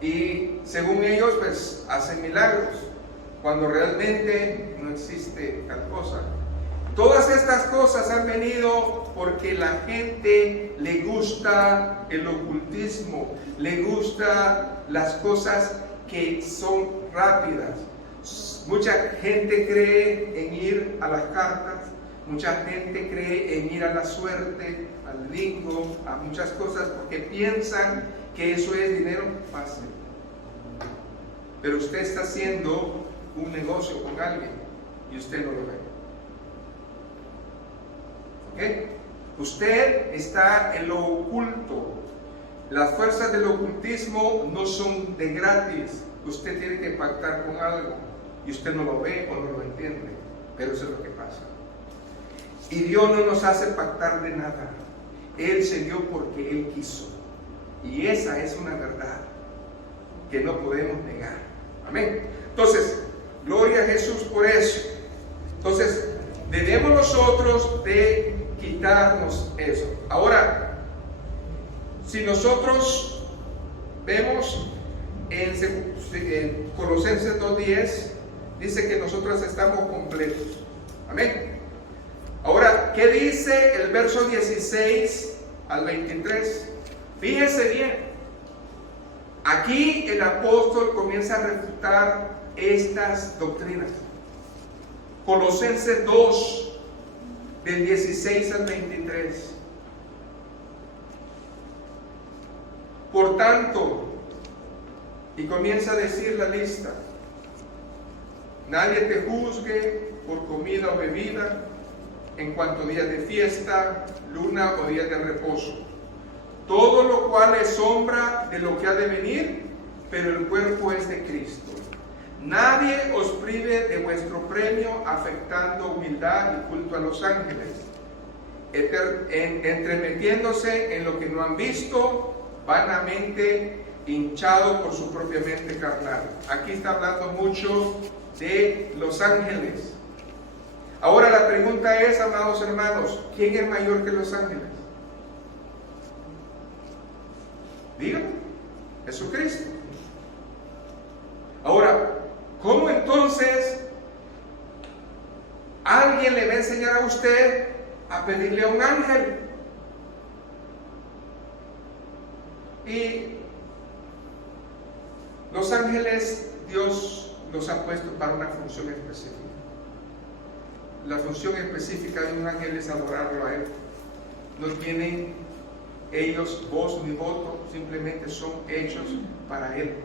Y según ellos, pues hacen milagros, cuando realmente no existe tal cosa. Todas estas cosas han venido porque la gente le gusta el ocultismo, le gusta las cosas que son rápidas. Mucha gente cree en ir a las cartas, mucha gente cree en ir a la suerte, al bingo, a muchas cosas, porque piensan que eso es dinero fácil. Pero usted está haciendo un negocio con alguien y usted no lo ve. ¿Ok? Usted está en lo oculto. Las fuerzas del ocultismo no son de gratis. Usted tiene que pactar con algo y usted no lo ve o no lo entiende, pero eso es lo que pasa. Y Dios no nos hace pactar de nada. Él se dio porque Él quiso, y esa es una verdad que no podemos negar. Amén. Entonces, gloria a Jesús por eso. Entonces, debemos nosotros de quitarnos eso. Ahora, si nosotros vemos en Colosenses 2:10, dice que nosotros estamos completos. Amén. Ahora, ¿qué dice el verso 16 al 23? Fíjese bien. Aquí el apóstol comienza a refutar estas doctrinas. Colosenses 2, del 16 al 23. Por tanto, y comienza a decir la lista: nadie te juzgue por comida o bebida, en cuanto a días de fiesta, luna o días de reposo. Todo lo cual es sombra de lo que ha de venir, pero el cuerpo es de Cristo. Nadie os prive de vuestro premio, afectando humildad y culto a los ángeles, entremetiéndose en lo que no han visto, vanamente hinchado por su propia mente carnal. Aquí está hablando mucho de los ángeles. Ahora la pregunta es, amados hermanos, ¿quién es mayor que los ángeles? Díganme. Jesucristo. Ahora, ¿cómo entonces alguien le va a enseñar a usted a pedirle a un ángel? Y los ángeles, Dios los ha puesto para una función específica. La función específica de un ángel es adorarlo a Él. No tienen ellos voz ni voto, simplemente son hechos para Él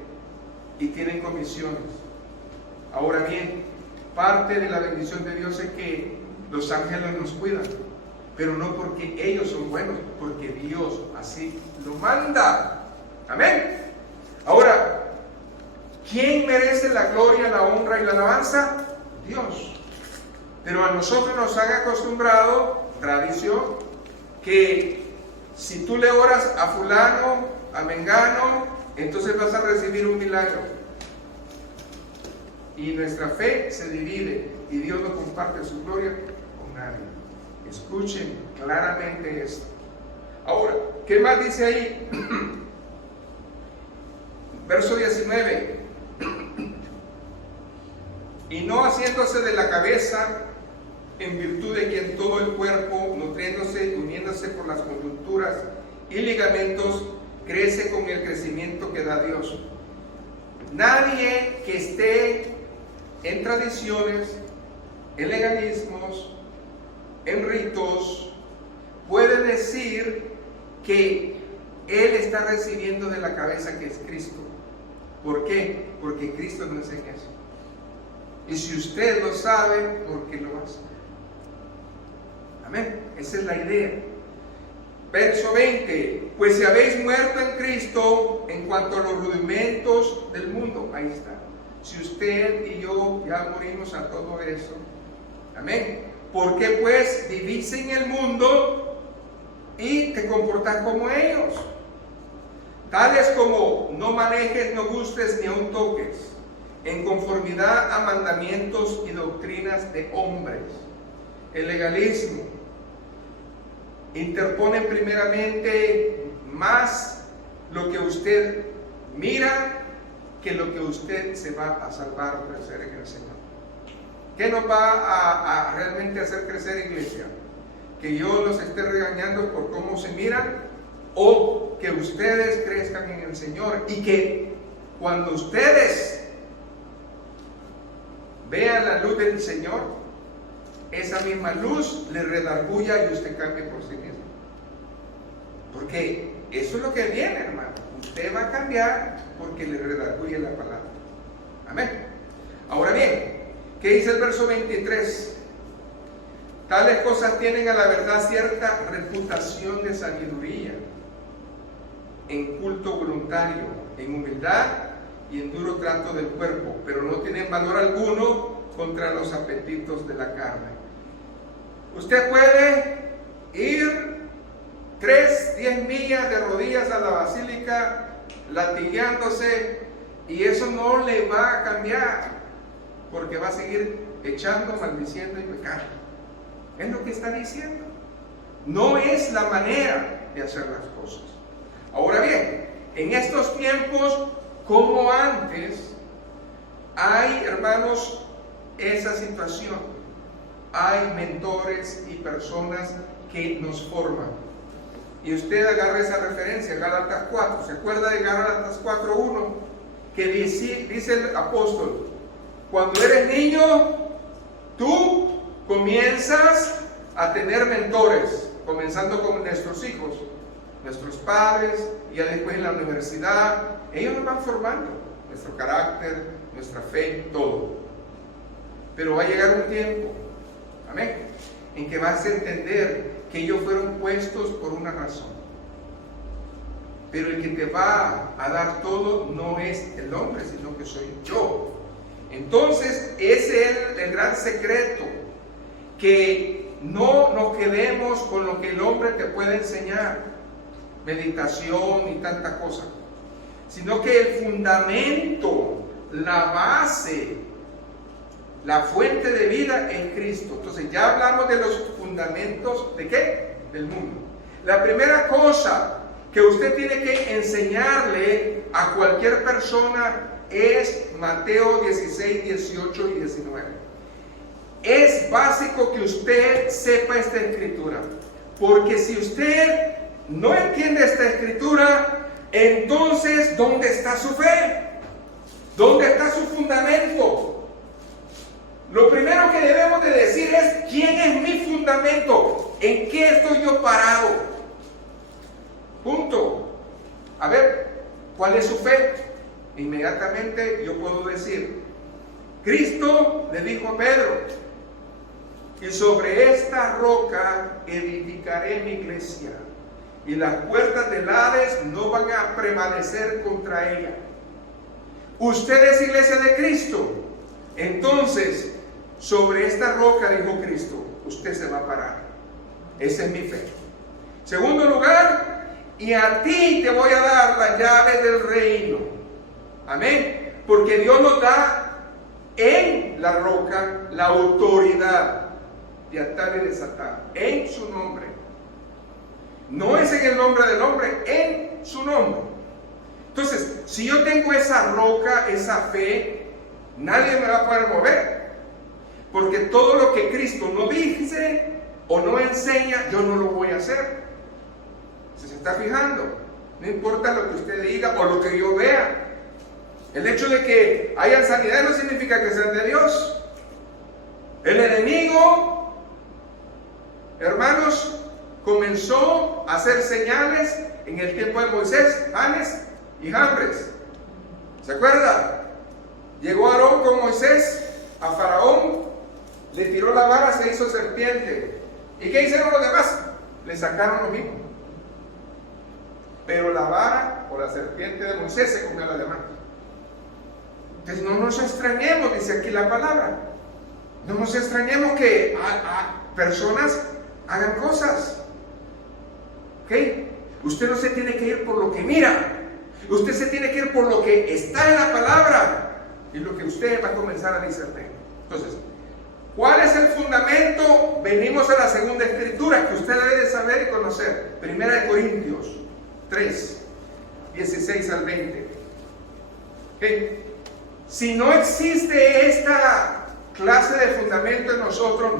y tienen comisiones. Ahora bien, parte de la bendición de Dios es que los ángeles nos cuidan, pero no porque ellos son buenos, porque Dios así lo manda. Amén. Ahora, ¿quién merece la gloria, la honra y la alabanza? Dios. Pero a nosotros nos han acostumbrado, tradición, que si tú le oras a fulano, a mengano, entonces vas a recibir un milagro. Y nuestra fe se divide y Dios no comparte su gloria con nadie. Escuchen claramente esto. Ahora, ¿qué más dice ahí? Verso 19. Y no haciéndose de la cabeza, en virtud de quien todo el cuerpo, nutriéndose y uniéndose por las coyunturas y ligamentos, crece con el crecimiento que da Dios. Nadie que esté en tradiciones, en legalismos, en ritos, puede decir que él está recibiendo de la cabeza que es Cristo. ¿Por qué? Porque Cristo no enseña eso. Y si usted lo sabe, ¿por qué lo hace? Amén. Esa es la idea. Verso 20. Pues si habéis muerto en Cristo en cuanto a los rudimentos del mundo. Ahí está. Si usted y yo ya morimos a todo eso. Amén. ¿Por qué pues vivís en el mundo y te comportás como ellos? Tales como no manejes, no gustes ni aun toques, en conformidad a mandamientos y doctrinas de hombres. El legalismo. Interponen primeramente más lo que usted mira que lo que usted se va a salvar por ser en el Señor. ¿Qué nos va a realmente hacer crecer, iglesia? ¿Que yo los esté regañando por cómo se miran? ¿O que ustedes crezcan en el Señor y que cuando ustedes vean la luz del Señor, esa misma luz le redarguya y usted cambie por sí mismo? Porque eso es lo que viene, hermano. Usted va a cambiar porque le redarguye la palabra. Amén. Ahora bien, ¿qué dice el verso 23? Tales cosas tienen a la verdad cierta reputación de sabiduría, en culto voluntario, en humildad y en duro trato del cuerpo, pero no tienen valor alguno contra los apetitos de la carne. Usted puede ir 10 millas de rodillas a la basílica, latigueándose, y eso no le va a cambiar, porque va a seguir echando, maldiciendo y pecando. Es lo que está diciendo. No es la manera de hacer las cosas. Ahora bien, en estos tiempos, como antes, hay, hermanos, esa situación. Hay mentores y personas que nos forman. Y usted agarra esa referencia, Gálatas 4. ¿Se acuerda de Gálatas 4:1? Que dice el apóstol: cuando eres niño, tú comienzas a tener mentores, comenzando con nuestros hijos, nuestros padres, y ya después en la universidad. Ellos nos van formando nuestro carácter, nuestra fe, todo. Pero va a llegar un tiempo, amén, en que vas a entender que ellos fueron puestos por una razón. Pero el que te va a dar todo no es el hombre, sino que soy yo. Entonces, ese es el gran secreto, que no nos quedemos con lo que el hombre te puede enseñar, meditación y tanta cosa, sino que el fundamento, la base, la fuente de vida en Cristo. Entonces ya hablamos de los fundamentos, ¿de qué? Del mundo. La primera cosa que usted tiene que enseñarle a cualquier persona es Mateo 16, 18 y 19. Es básico que usted sepa esta escritura, porque si usted no entiende esta escritura, entonces ¿dónde está su fe? ¿Dónde está su fundamento? Lo primero que debemos de decir es: ¿quién es mi fundamento? ¿En qué estoy yo parado? Punto. A ver, ¿cuál es su fe? Inmediatamente yo puedo decir: Cristo le dijo a Pedro: y sobre esta roca edificaré mi iglesia, y las puertas del Hades no van a prevalecer contra ella. Usted es iglesia de Cristo. Entonces, sobre esta roca, dijo Cristo, usted se va a parar. Esa es mi fe. Segundo lugar, y a ti te voy a dar la llave del reino. Amén. Porque Dios nos da en la roca la autoridad de atar y desatar, en su nombre. No es en el nombre del hombre, en su nombre. Entonces, si yo tengo esa roca, esa fe, nadie me va a poder mover. Porque todo lo que Cristo no dice o no enseña, yo no lo voy a hacer. ¿Se está fijando? No importa lo que usted diga o lo que yo vea. El hecho de que hayan sanidad no significa que sean de Dios. El enemigo, hermanos, comenzó a hacer señales en el tiempo de Moisés, Janes y Jambres. ¿Se acuerda? Llegó Aarón con Moisés a Faraón, le tiró la vara, se hizo serpiente. ¿Y qué hicieron los demás? Le sacaron lo mismo. Pero la vara o la serpiente de Moisés se comió a la demás. Entonces no nos extrañemos, dice aquí la palabra. No nos extrañemos que personas hagan cosas. ¿Ok? Usted no se tiene que ir por lo que mira. Usted se tiene que ir por lo que está en la palabra y lo que usted va a comenzar a discernir. Entonces, ¿cuál es el fundamento? Venimos a la segunda escritura que usted debe de saber y conocer. 1 Corintios 3, 16 al 20. ¿Okay? Si no existe esta clase de fundamento en nosotros,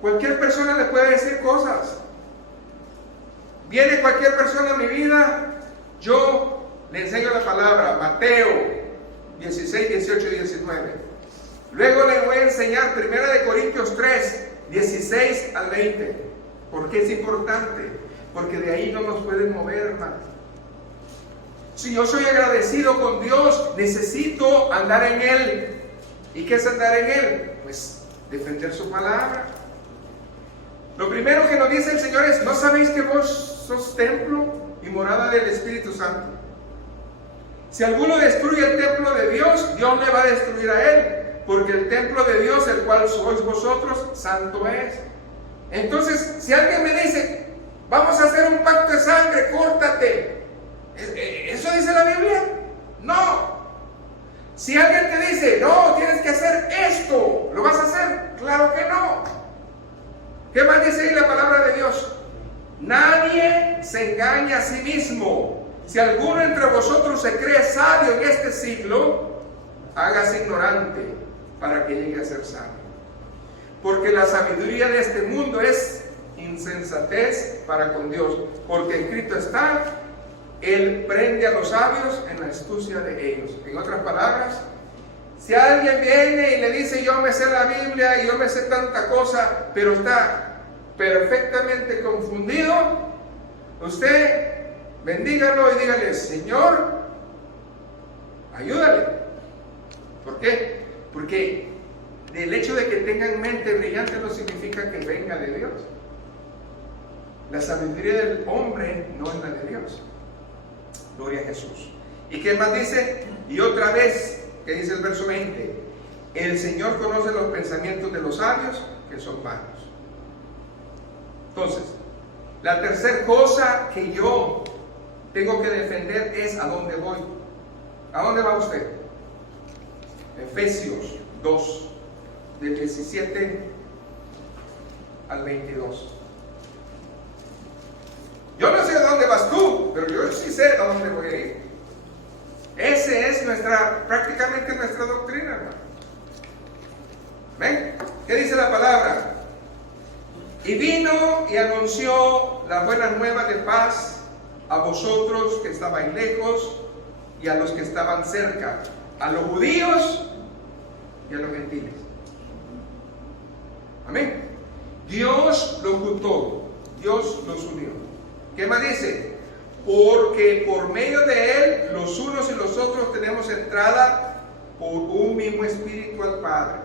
cualquier persona le puede decir cosas. Viene cualquier persona a mi vida, yo le enseño la palabra, Mateo 16, 18 y 19. Luego le voy a enseñar 1 Corintios 3, 16 al 20. ¿Por qué es importante? Porque de ahí no nos pueden mover, hermano. Si yo soy agradecido con Dios, necesito andar en Él. ¿Y qué es andar en Él? Pues defender su palabra. Lo primero que nos dice el Señor es: ¿no sabéis que vos sos templo y morada del Espíritu Santo? Si alguno destruye el templo de Dios, Dios le va a destruir a él, porque el templo de Dios, el cual sois vosotros, santo es. Entonces, si alguien me dice: vamos a hacer un pacto de sangre, córtate, ¿eso dice la Biblia? No. Si alguien te dice: no, tienes que hacer esto, ¿lo vas a hacer? Claro que no. ¿Qué más dice ahí la palabra de Dios? Nadie se engaña a sí mismo. Si alguno entre vosotros se cree sabio en este siglo, hágase ignorante para que llegue a ser sabio. Porque la sabiduría de este mundo es insensatez para con Dios. Porque escrito está: Él prende a los sabios en la astucia de ellos. En otras palabras, si alguien viene y le dice: yo me sé la Biblia y yo me sé tanta cosa, pero está perfectamente confundido, usted bendígalo y dígale: Señor, ayúdale. ¿Por qué? Porque el hecho de que tengan mente brillante no significa que venga de Dios. La sabiduría del hombre no es la de Dios. Gloria a Jesús. ¿Y qué más dice? Y otra vez, que dice el verso 20: el Señor conoce los pensamientos de los sabios, que son vanos. Entonces, la tercera cosa que yo tengo que defender es a dónde voy. ¿A dónde va usted? Efesios 2, del 17 al 22. Yo no sé a dónde vas tú, pero yo sí sé a dónde voy a ir. Esa es prácticamente nuestra doctrina, hermano. ¿Ven? ¿Qué dice la palabra? Y vino y anunció las buenas nuevas de paz a vosotros que estabais lejos y a los que estaban cerca, a los judíos y a los gentiles. Amén. Dios los juntó, Dios los unió. ¿Qué más dice? Porque por medio de Él, los unos y los otros tenemos entrada por un mismo espíritu al Padre.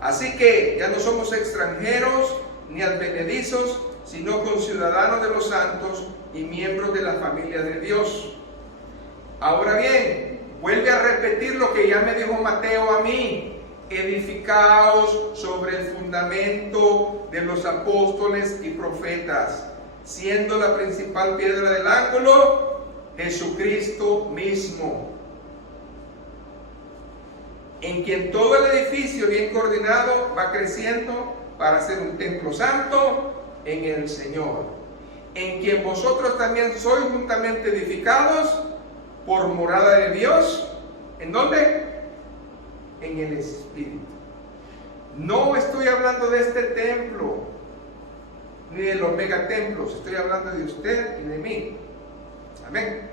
Así que ya no somos extranjeros ni advenedizos, sino conciudadanos de los santos y miembros de la familia de Dios. Ahora bien, vuelve a repetir lo que ya me dijo Mateo a mí: edificaos sobre el fundamento de los apóstoles y profetas, siendo la principal piedra del ángulo Jesucristo mismo, en quien todo el edificio bien coordinado va creciendo para ser un templo santo en el Señor, en quien vosotros también sois juntamente edificados por morada de Dios. ¿En dónde? En el Espíritu. No estoy hablando de este templo ni de los megatemplos, estoy hablando de usted y de mí. Amén.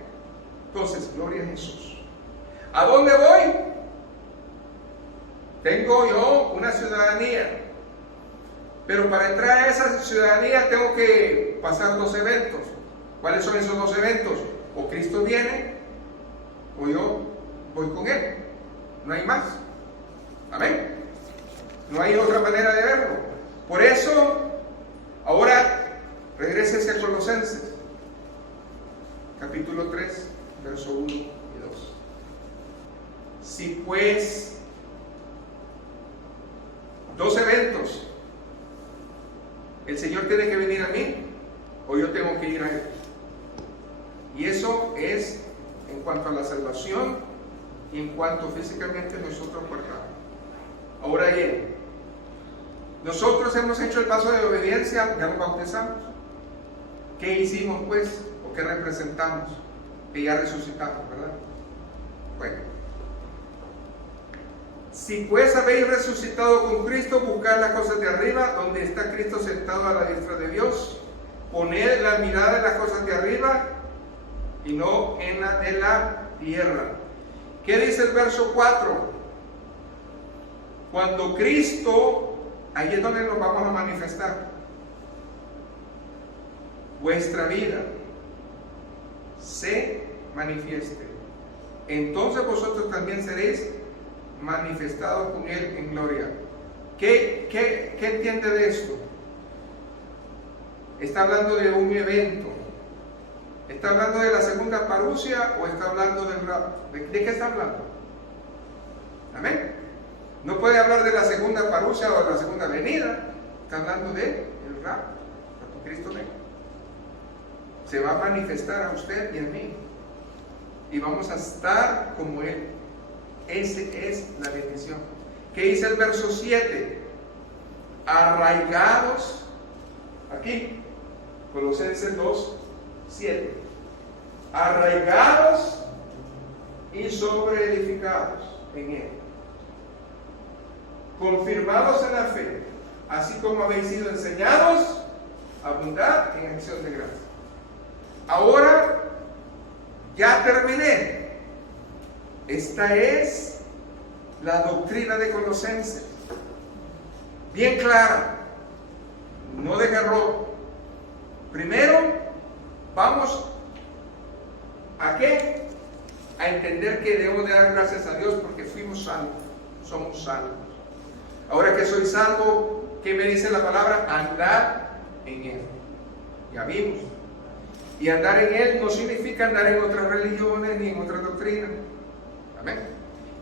Entonces, gloria a Jesús. ¿A dónde voy? Tengo yo una ciudadanía, pero para entrar a esa ciudadanía tengo que pasar 2 eventos. ¿Cuáles son esos 2 eventos? O Cristo viene, o yo voy con Él. No hay más. Amén. No hay otra manera de verlo. Por eso, ahora regrese a Colosenses, capítulo 3, verso 1 y 2. Si pues 2 eventos, el Señor tiene que venir a mí o yo tengo que ir a Él. Y eso es en cuanto a la salvación y en cuanto físicamente nosotros guardamos. Ahora bien, nosotros hemos hecho el paso de obediencia, ya nos bautizamos. ¿Qué hicimos pues? ¿O qué representamos? Que ya resucitamos, ¿verdad? Bueno. Si pues habéis resucitado con Cristo, buscad las cosas de arriba, donde está Cristo sentado a la diestra de Dios. Poned la mirada en las cosas de arriba y no en la de la tierra. ¿Qué dice el verso 4? Cuando Cristo, ahí es donde nos vamos a manifestar, vuestra vida se manifieste, entonces vosotros también seréis manifestados con Él en gloria. ¿Qué entiende de esto? ¿Está hablando de un evento? ¿Está hablando de la segunda parusia o está hablando del rapto? ¿De qué está hablando? Amén. No puede hablar de la segunda parusia o de la segunda venida. Está hablando del rapto, cuando Cristo venga. Se va a manifestar a usted y a mí. Y vamos a estar como Él. Esa es la bendición. ¿Qué dice el verso 7? Arraigados, aquí, Colosenses 2, 7. Arraigados y sobreedificados en Él. Confirmados en la fe, así como habéis sido enseñados, abundad en acción de gracia. Ahora, ya terminé. Esta es la doctrina de Colosenses. Bien clara, no de error. Primero, vamos ¿a qué? A entender que debemos de dar gracias a Dios porque fuimos salvos, somos salvos. Ahora que soy salvo, ¿qué me dice la palabra? Andar en Él. Ya vimos. Y andar en Él no significa andar en otras religiones ni en otras doctrinas. Amén.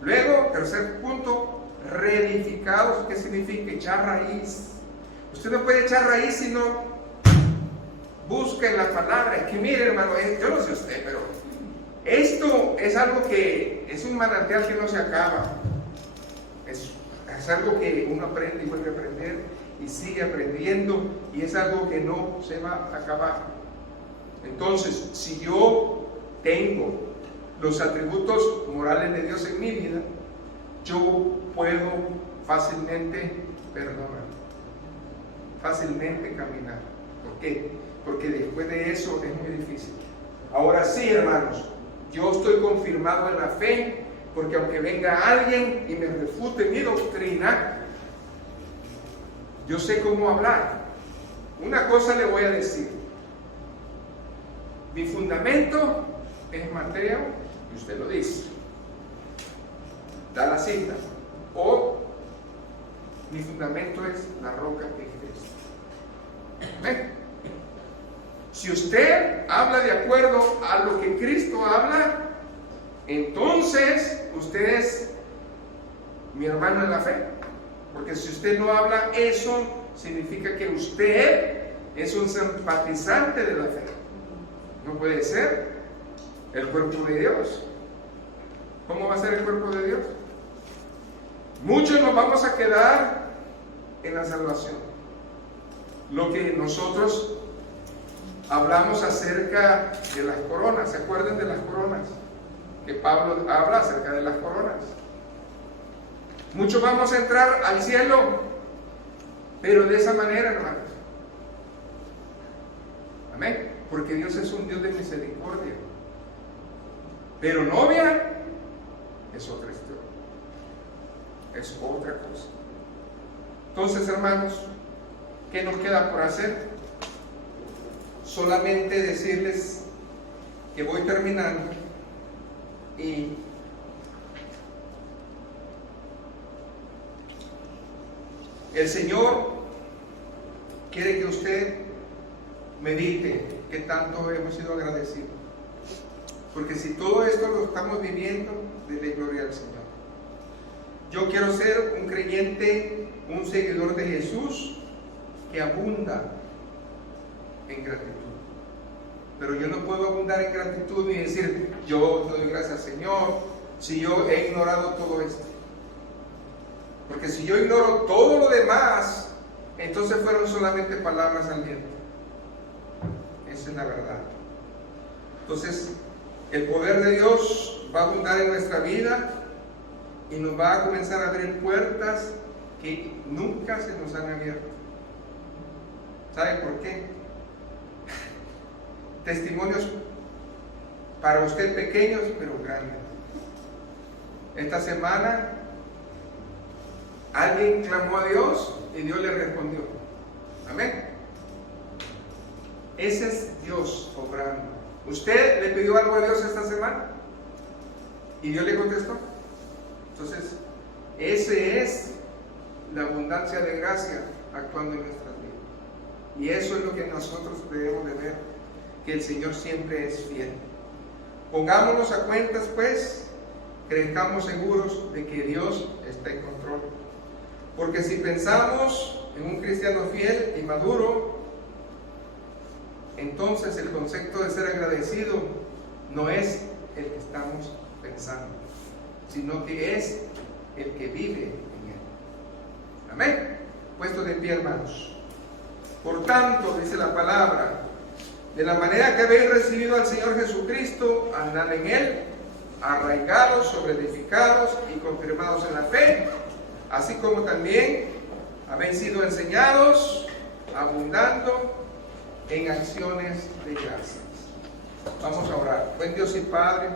Luego, tercer punto, reedificados. ¿Qué significa? Echar raíz. Usted no puede echar raíz si no busca en la palabra. Es que mire, hermano, yo no sé usted, pero esto es algo que es un manantial que no se acaba. Es algo que uno aprende y vuelve a aprender y sigue aprendiendo, y es algo que no se va a acabar. Entonces, si yo tengo los atributos morales de Dios en mi vida, yo puedo fácilmente perdonar, fácilmente caminar. ¿Por qué? Porque después de eso es muy difícil. Ahora sí, hermanos, yo estoy confirmado en la fe, porque aunque venga alguien y me refute mi doctrina, yo sé cómo hablar. Una cosa le voy a decir: mi fundamento es Mateo, y usted lo dice, da la cita, o mi fundamento es la roca que es Cristo. ¿Ven? Si usted habla de acuerdo a lo que Cristo habla, entonces usted es mi hermano en la fe. Porque si usted no habla eso, significa que usted es un simpatizante de la fe. No puede ser el cuerpo de Dios. ¿Cómo va a ser el cuerpo de Dios? Muchos nos vamos a quedar en la salvación. Lo que nosotros hablamos acerca de las coronas, ¿se acuerdan de las coronas? Que Pablo habla acerca de las coronas. Muchos vamos a entrar al cielo, pero de esa manera, hermanos. Amén. Porque Dios es un Dios de misericordia. Pero novia es otra historia, es otra cosa. Entonces, hermanos, ¿qué nos queda por hacer? Solamente decirles que voy terminando y el Señor quiere que usted medite que tanto hemos sido agradecidos. Porque si todo esto lo estamos viviendo, dele gloria al Señor. Yo quiero ser un creyente, un seguidor de Jesús que abunda en gratitud. Pero yo no puedo abundar en gratitud ni decir, yo te doy gracias al Señor, si yo he ignorado todo esto. Porque si yo ignoro todo lo demás, entonces fueron solamente palabras al viento. Esa es la verdad. Entonces, el poder de Dios va a abundar en nuestra vida y nos va a comenzar a abrir puertas que nunca se nos han abierto. ¿Sabe por qué? Testimonios para usted pequeños, pero grandes. Esta semana alguien clamó a Dios y Dios le respondió. Amén. Ese es Dios obrando. ¿Usted le pidió algo a Dios esta semana? ¿Y Dios le contestó? Entonces, ese es la abundancia de gracia actuando en nuestras vidas. Y eso es lo que nosotros debemos de ver, que el Señor siempre es fiel. Pongámonos a cuentas, pues, crezcamos seguros de que Dios está en control. Porque si pensamos en un cristiano fiel y maduro, entonces el concepto de ser agradecido no es el que estamos pensando, sino que es el que vive en él. Amén. Puesto de pie, hermanos. Por tanto, dice la palabra, de la manera que habéis recibido al Señor Jesucristo, andad en él, arraigados, sobreedificados y confirmados en la fe, así como también habéis sido enseñados, abundando en acciones de gracias. Vamos a orar. Buen Dios y Padre,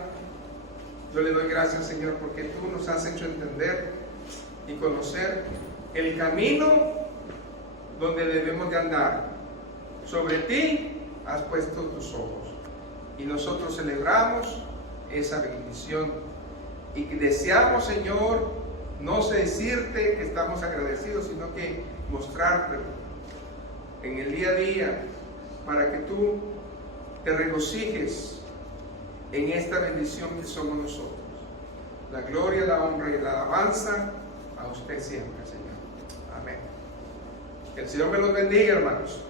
yo le doy gracias, Señor, porque tú nos has hecho entender y conocer el camino donde debemos de andar. Sobre ti has puesto tus ojos y nosotros celebramos esa bendición y deseamos, Señor, no decirte que estamos agradecidos, sino que mostrártelo en el día a día para que tú te regocijes en esta bendición que somos nosotros. La gloria, la honra y la alabanza a usted siempre, Señor. Amén. Que el Señor me los bendiga, hermanos.